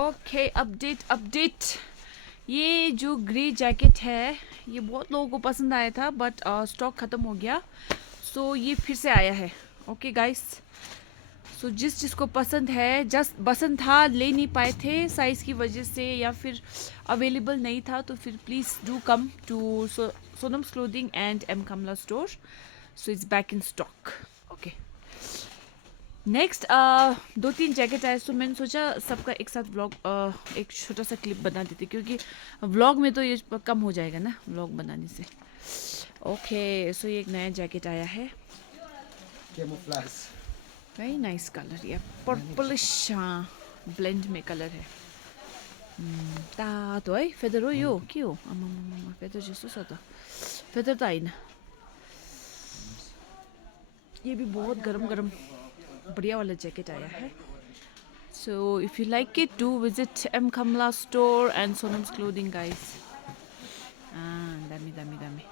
Okay, update. ये जो grey jacket है ये बहुत लोगों को पसंद आया था, बट स्टॉक ख़त्म हो गया, सो ये फिर से आया है। ओके गाइस, सो जिस जिसको पसंद है, जस्ट पसंद था, ले नहीं पाए थे साइज़ की वजह से या फिर अवेलेबल नहीं था, तो फिर please do come to Sonam's clothing and M Kamla store. So it's back in stock. Okay, next 2-3 jacket आए, सो मैंने सोचा सबका एक साथ व्लॉग, एक छोटा सा क्लिप बना देते, क्योंकि व्लॉग में तो ये कम हो जाएगा ना व्लॉग बनाने से। ओके, सो ये एक नया जैकेट आया है, वेरी नाइस कलर, ये पर्पलिश ब्लेंड में कलर है। तातो है, फेदर हो यो, के हो? आमामामा, फेदर जस्तो छ त। फेदर त होइन, ये भी बहुत गरम गरम बढ़िया वाला जैकेट आया है। So if you like it, do visit M Kamla store and Sonam's clothing, guys. Dami dami dami.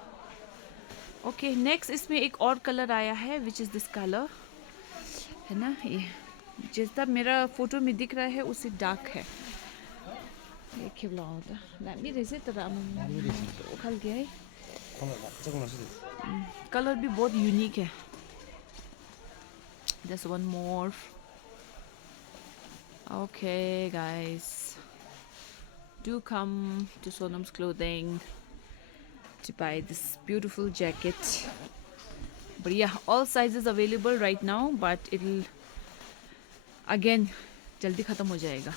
Okay, next इसमें एक और कलर आया है, which is this color, है ना? ये जैसा मेरा फोटो में दिख रहा है उससे डार्क है। ये क्या बोला होता? दामी रहेछ तर तो खाल के है। कलर भी बहुत यूनिक है। There's one more. Okay, guys, do come to Sonam's clothing to buy this beautiful jacket. But yeah, all sizes available right now, but it'll again जल्दी ख़त्म हो जाएगा।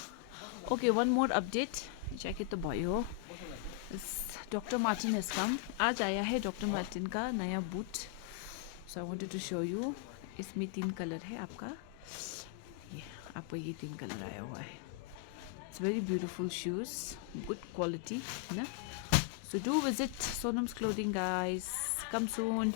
Okay, one more update. Jacket तो भयो। Doctor Martin has come. आज आया है doctor Martin का नया boot. So I wanted to show you. इसमें 3 कलर है आपका। ये आपको ये 3 कलर आया हुआ है। It's very beautiful shoes, good quality, ना? So do visit Sonam's clothing, guys. Come soon.